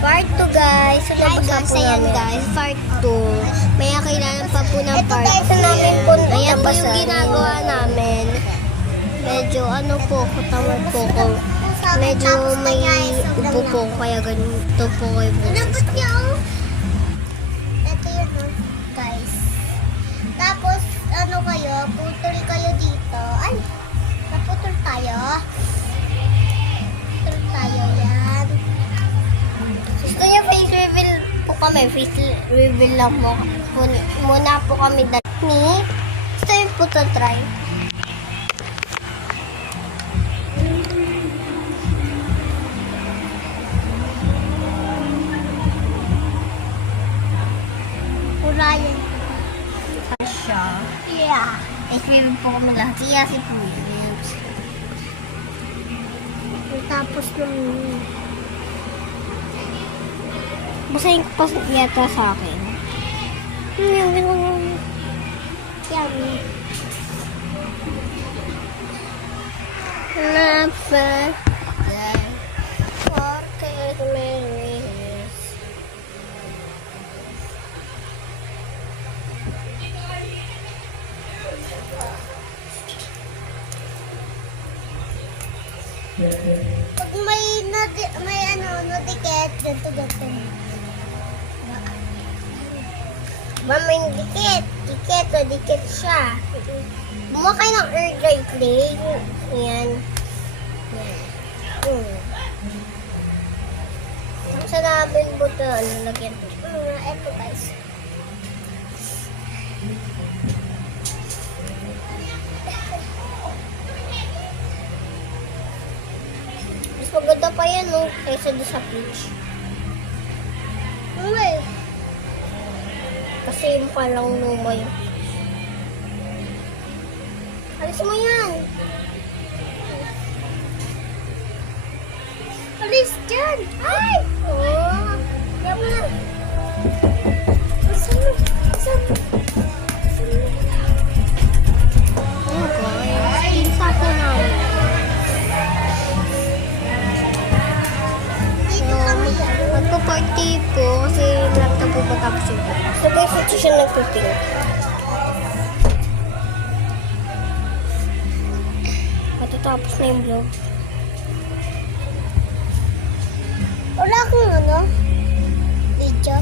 Part 2 guys. So, Hi guys, ayan guys, part 2. May kailangan pa po ng part 2. Ito namin po Ayan po yung nabasa. ginagawa namin. Medyo ano po, katawan po ko. Medyo may ubo po, kaya ganito po kayo boses ko. Ito yun, guys. Tapos, ano kayo, putol kayo dito. Ay, naputol tayo. Putol tayo yan. Gusto niya face reveal po kami. Face reveal lang mo. Muna po kami ni. Gusto niyo po to try. Ryan. Siya. Yeah. Face reveal po kami lahat. Siya si Williams. Tapos nung... Basahin ko pa yata sa akin. Yummy. Never. Porque memories. Pag may dikit, ganito. May dikit siya. Bumuha kayo ng air dry clay. Yan. Sa namin po ito, lagyan po. Eto guys. Mas maganda pa yan, no? Kaysa doon sa peach. Okay. Kasi mukha lang luma yung peach. Alis mo yan. Alis dyan. Ay! Oh. Yan mo na. Asan mo? Oh guys, pinsa po namin. Dito kami. Magpo-party po kasi laptop po matapos yung po. So guys, ito siya nagpipink. Matatapos na yung vlog. Wala akong video.